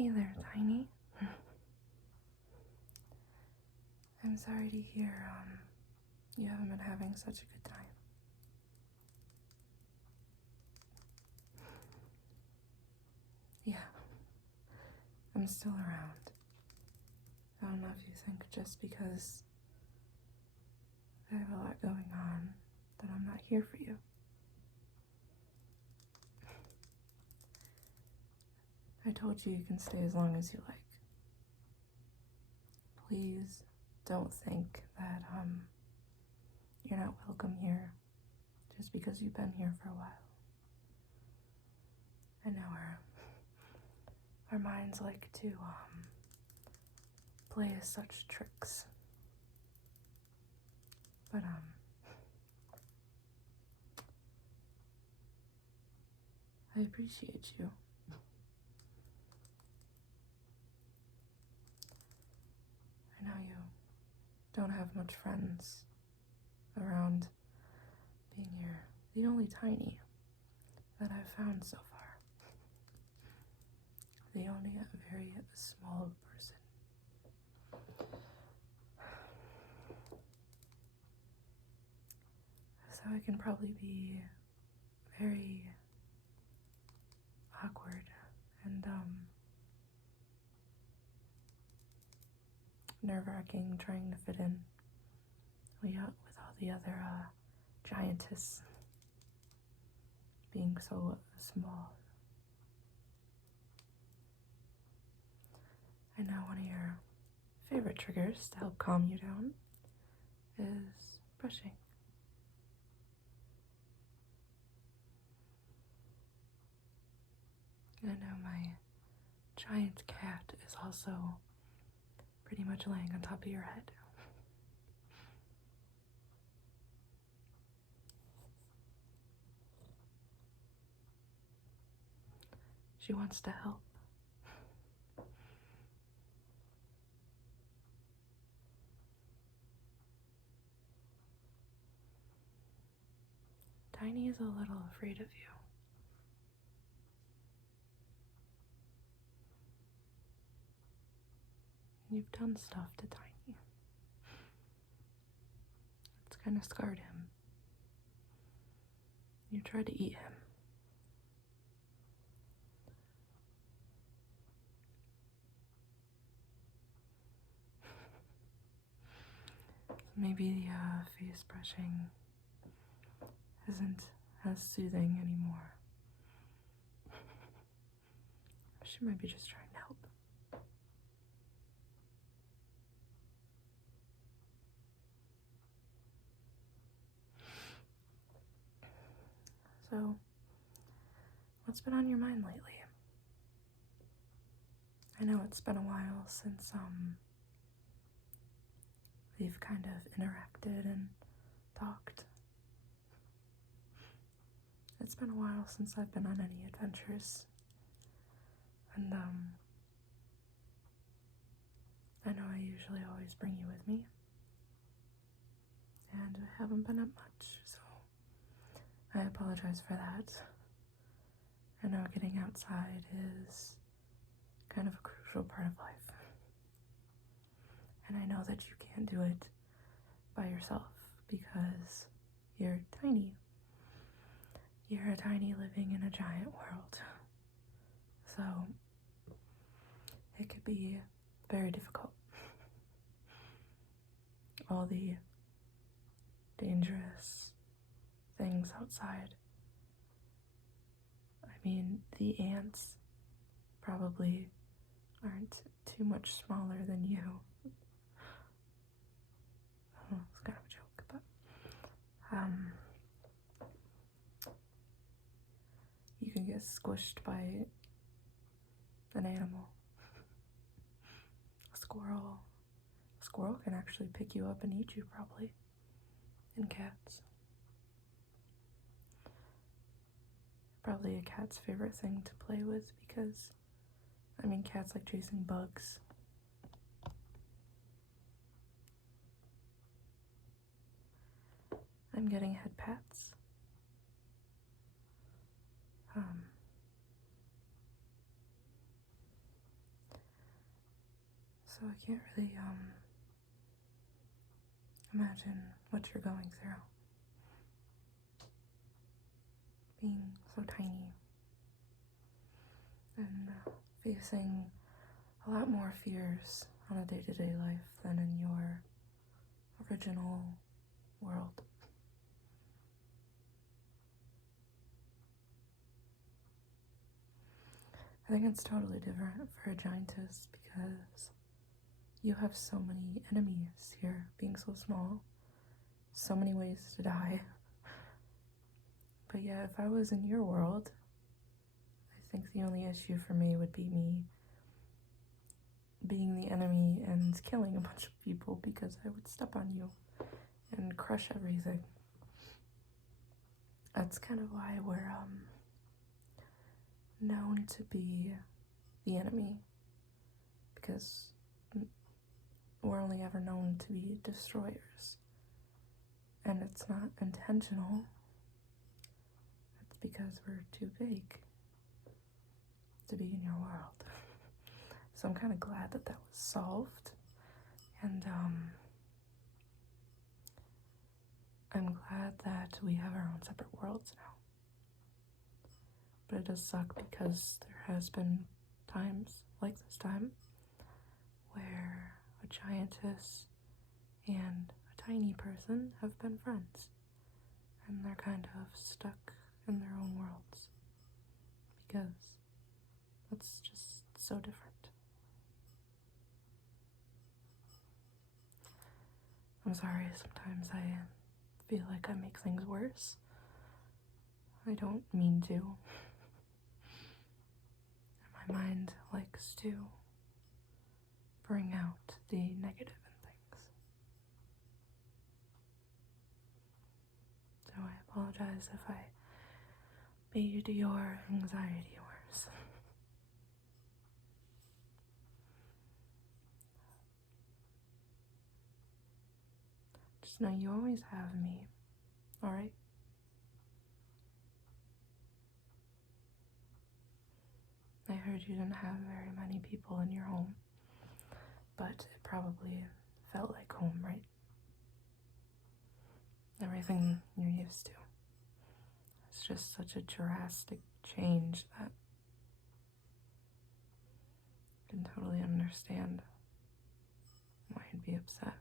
Hey there, Tiny. I'm sorry to hear, you haven't been having such a good time. Yeah, I'm still around. I don't know if you think just because I have a lot going on that I'm not here for you. I told you you can stay as long as you like. Please don't think that, you're not welcome here just because you've been here for a while. I know our minds like to, play us such tricks. But, I appreciate you. I know you don't have much friends around, being you're the only Tiny that I've found so far. The only very small person. So it can probably be very awkward and nerve-wracking trying to fit in with all the other Giantess being so small. I know one of your favorite triggers to help calm you down is brushing. I know my giant cat is also pretty much laying on top of your head. She wants to help. Tiny is a little afraid of you. You've done stuff to Tiny. It's kind of scarred him. You tried to eat him. Maybe the face brushing isn't as soothing anymore. She might be just trying to help. So, what's been on your mind lately? I know it's been a while since we've kind of interacted and talked. It's been a while since I've been on any adventures. And I know I usually always bring you with me. And I haven't been up much, so I apologize for that. I know getting outside is kind of a crucial part of life. And I know that you can't do it by yourself because you're tiny. You're a tiny living in a giant world. So it could be very difficult. All the dangerous things outside. I mean, the ants probably aren't too much smaller than you. Oh, it's kind of a joke, but you can get squished by an animal. A squirrel. A squirrel can actually pick you up and eat you, probably. And cats. Probably a cat's favorite thing to play with because, I mean, cats like chasing bugs. I'm getting head pats. So I can't really imagine what you're going through. Being so tiny and facing a lot more fears on a day-to-day life than in your original world. I think it's totally different for a giantess because you have so many enemies here, being so small, so many ways to die. But yeah, if I was in your world, I think the only issue for me would be me being the enemy and killing a bunch of people because I would step on you and crush everything. That's kind of why we're known to be the enemy, because we're only ever known to be destroyers. And it's not intentional. It's because we're too big to be in your world. So I'm kind of glad that that was solved. And I'm glad that we have our own separate worlds now. But it does suck because there has been times like this time where a giantess and a tiny person have been friends, and they're kind of stuck in their own worlds because that's just so different. I'm sorry, sometimes I feel like I make things worse. I don't mean to. My mind likes to bring out the negative in things. So I apologize if I made your anxiety worse. Just know you always have me, alright? I heard you didn't have very many people in your home, but it probably felt like home, right? Everything you're used to. It's just such a drastic change that I can totally understand why you'd be upset.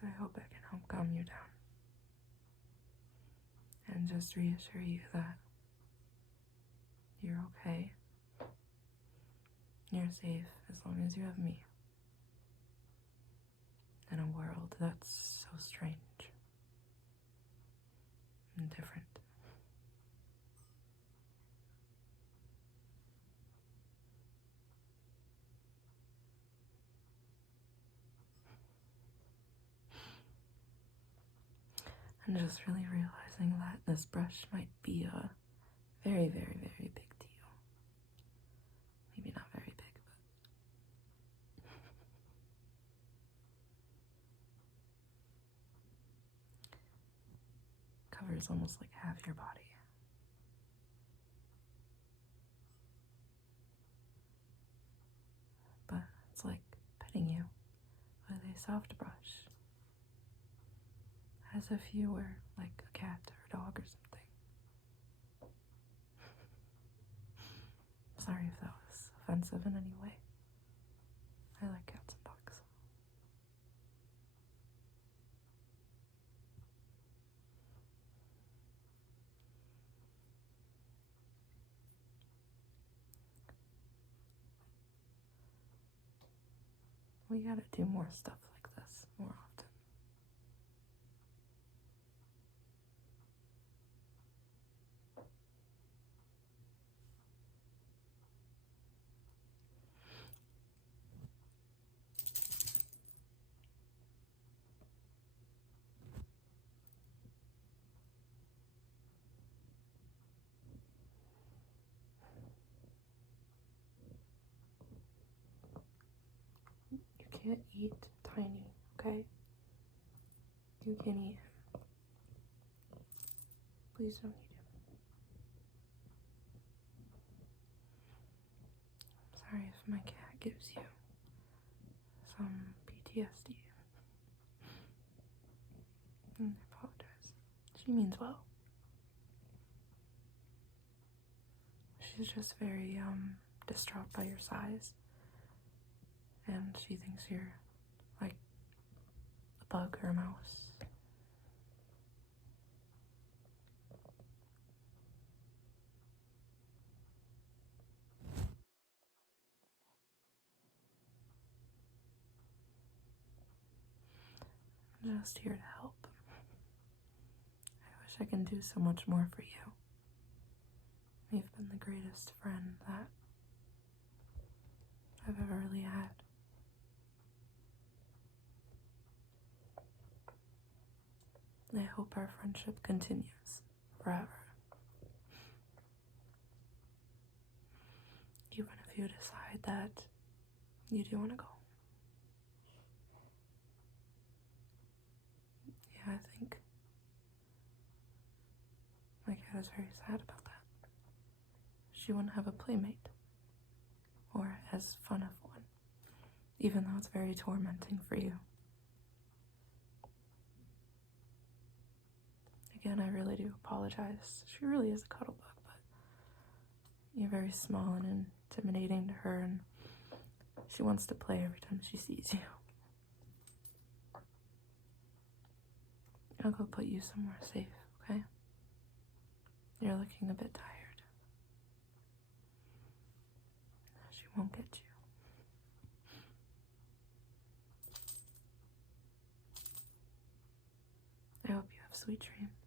So I hope I can help calm you down and just reassure you that you're okay. You're safe as long as you have me in a world that's so strange and different. And just really realizing that this brush might be a very, very, very big deal. Maybe not very big, but covers almost like half your body. But it's like petting you with a soft brush, as if you were like a cat or a dog or something. Sorry if that was offensive in any way. I like cats and dogs. We gotta do more stuff like this more often. You can't eat tiny, okay? You can't eat him. Please don't eat him. I'm sorry if my cat gives you some PTSD. I apologize. She means well. She's just very distraught by your size. And she thinks you're like a bug or a mouse. I'm just here to help. I wish I can do so much more for you. You've been the greatest friend that I've ever really had. I hope our friendship continues forever. Even if you decide that you do want to go. Yeah, I think my cat is very sad about that. She wouldn't have a playmate, or as fun of one, even though it's very tormenting for you. Again, I really do apologize. She really is a cuddle bug, but you're very small and intimidating to her, and she wants to play every time she sees you. I'll go put you somewhere safe, okay? You're looking a bit tired. She won't get you. I hope you have sweet dreams.